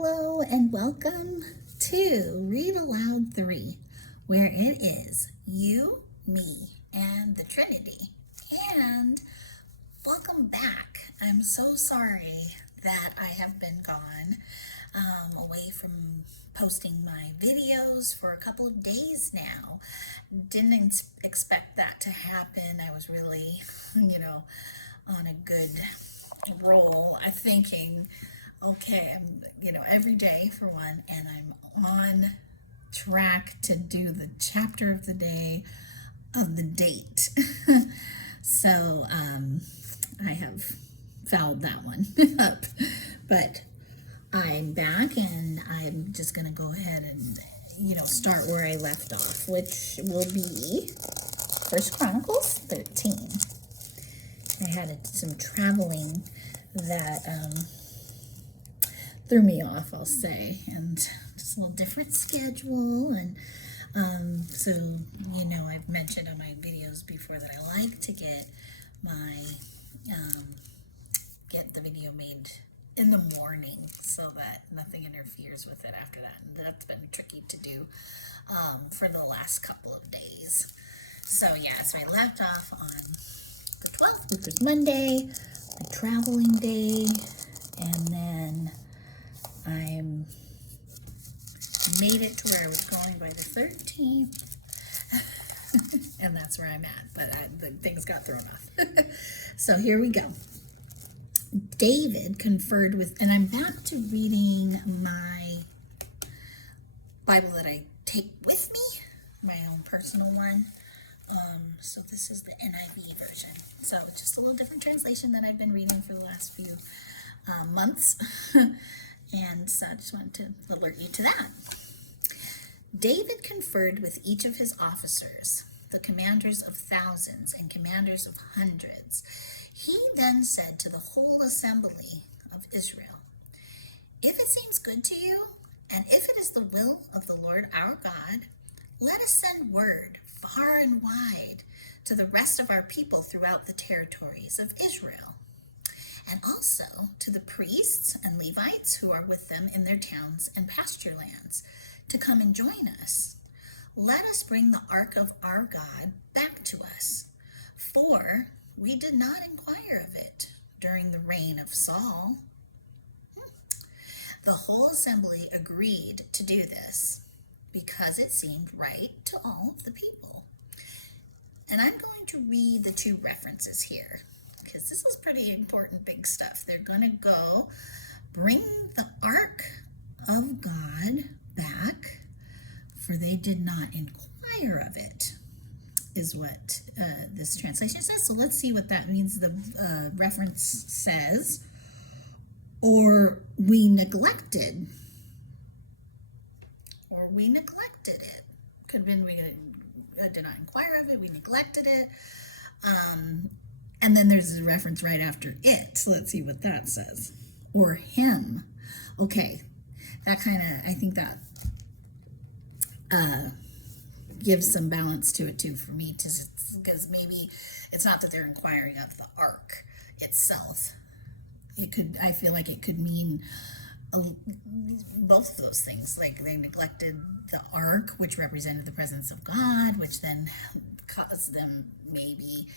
Hello and welcome to Read Aloud 3, where it is you, me, and the Trinity. And welcome back. I'm so sorry that I have been gone away from posting my videos for a couple of days now. Didn't expect that to happen. I was really, on a good roll. I'm thinking, okay, I'm, every day for one, and I'm on track to do the chapter of the day of the date. So I have fouled that one up, but I'm back and I'm just going to go ahead and, start where I left off, which will be First Chronicles 13. I had some traveling that threw me off, I'll say, and just a little different schedule. And so, I've mentioned on my videos before that I like to get my get the video made in the morning so that nothing interferes with it after that. And that's been tricky to do for the last couple of days. So so I left off on the 12th, which was Monday, my traveling day, and then I made it to where I was going by the 13th, and that's where I'm at, but the things got thrown off. So here we go. David conferred with, and I'm back to reading my Bible that I take with me, my own personal one. So this is the NIV version. So just a little different translation that I've been reading for the last few months. And so I just wanted to alert you to that. David conferred with each of his officers, the commanders of thousands and commanders of hundreds. He then said to the whole assembly of Israel, "If it seems good to you, and if it is the will of the Lord our God, let us send word far and wide to the rest of our people throughout the territories of Israel, and also to the priests and Levites who are with them in their towns and pasture lands, to come and join us. Let us bring the ark of our God back to us, for we did not inquire of it during the reign of Saul." The whole assembly agreed to do this because it seemed right to all of the people. And I'm going to read the two references here, because this is pretty important, big stuff. They're going to go bring the ark of God back, for they did not inquire of it, is what this translation says. So let's see what that means. The reference says, or we neglected it. Could have been we did not inquire of it, we neglected it. And then there's a reference right after it. So let's see what that says. Or him. Okay, that kind of, I think that gives some balance to it too for me, because maybe it's not that they're inquiring of the ark itself. I feel like it could mean both of those things. Like they neglected the ark, which represented the presence of God, which then caused them maybe,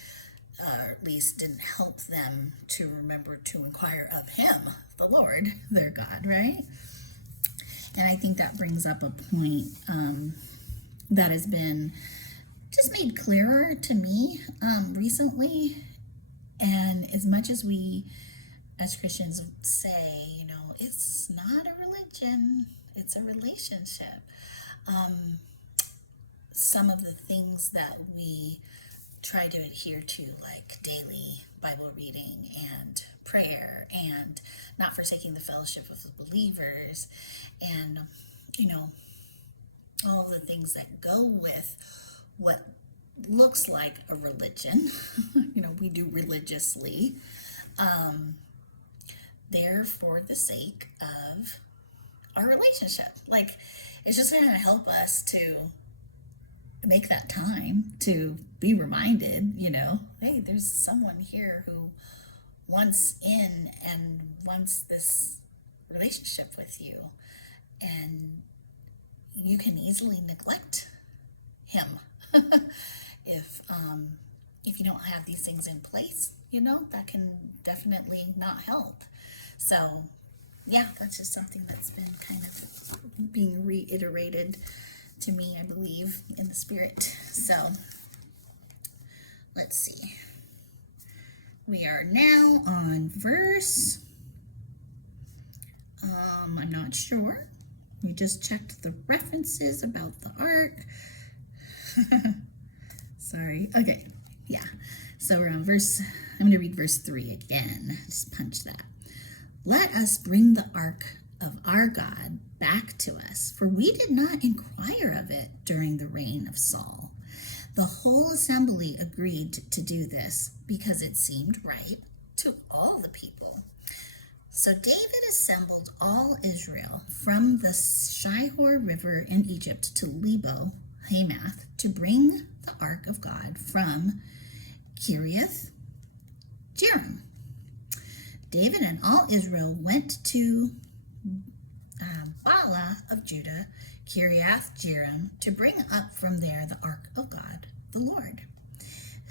or at least didn't help them to remember to inquire of him, the Lord, their God, right? And I think that brings up a point that has been just made clearer to me recently. And as much as we as Christians say, it's not a religion, it's a relationship. Some of the things that we try to adhere to, like daily Bible reading and prayer and not forsaking the fellowship of the believers, and all the things that go with what looks like a religion, we do religiously, they're for the sake of our relationship. Like, it's just going to help us to make that time to be reminded, hey, there's someone here who wants in and wants this relationship with you, and you can easily neglect him if you don't have these things in place. That can definitely not help. So yeah, that's just something that's been kind of being reiterated to me, I believe, in the spirit. So let's see. We are now on verse, I'm not sure. We just checked the references about the ark. Sorry. Okay. Yeah. So we're on I'm going to read verse 3 again. Just punch that. Let us bring the ark of our God back to us, for we did not inquire of it during the reign of Saul. The whole assembly agreed to do this because it seemed right to all the people. So David assembled all Israel from the Shihor River in Egypt to Lebo Hamath to bring the ark of God from Kiriath Jearim. David and all Israel went to Bala of Judah, Kiriath Jearim, to bring up from there the ark of God, the Lord,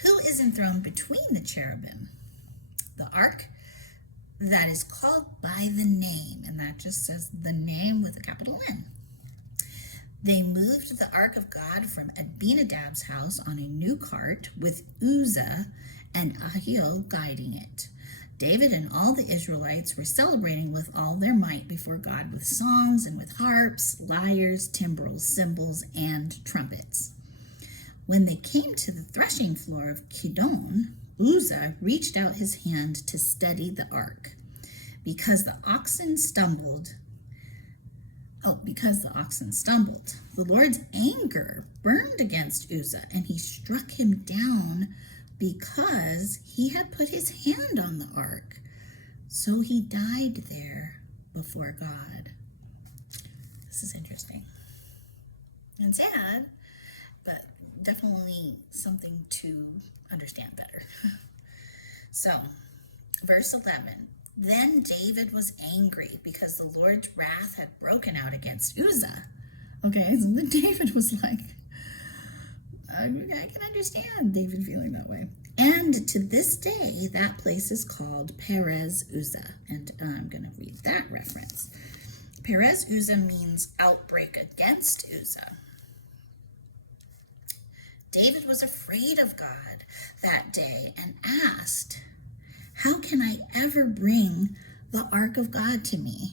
who is enthroned between the cherubim. The ark that is called by the name, and that just says the name with a capital N. They moved the ark of God from Abinadab's house on a new cart with Uzzah and Ahio guiding it. David and all the Israelites were celebrating with all their might before God with songs and with harps, lyres, timbrels, cymbals, and trumpets. When they came to the threshing floor of Kidon, Uzzah reached out his hand to steady the ark. Because the oxen stumbled, the Lord's anger burned against Uzzah, and he struck him down because he had put his hand on the ark. So he died there before God. This is interesting and sad, but definitely something to understand better. So, verse 11. Then David was angry because the Lord's wrath had broken out against Uzzah. Okay, so then David was like, I can understand David feeling that way. And to this day, that place is called Perez Uzzah. And I'm going to read that reference. Perez Uzzah means outbreak against Uzzah. David was afraid of God that day and asked, how can I ever bring the ark of God to me?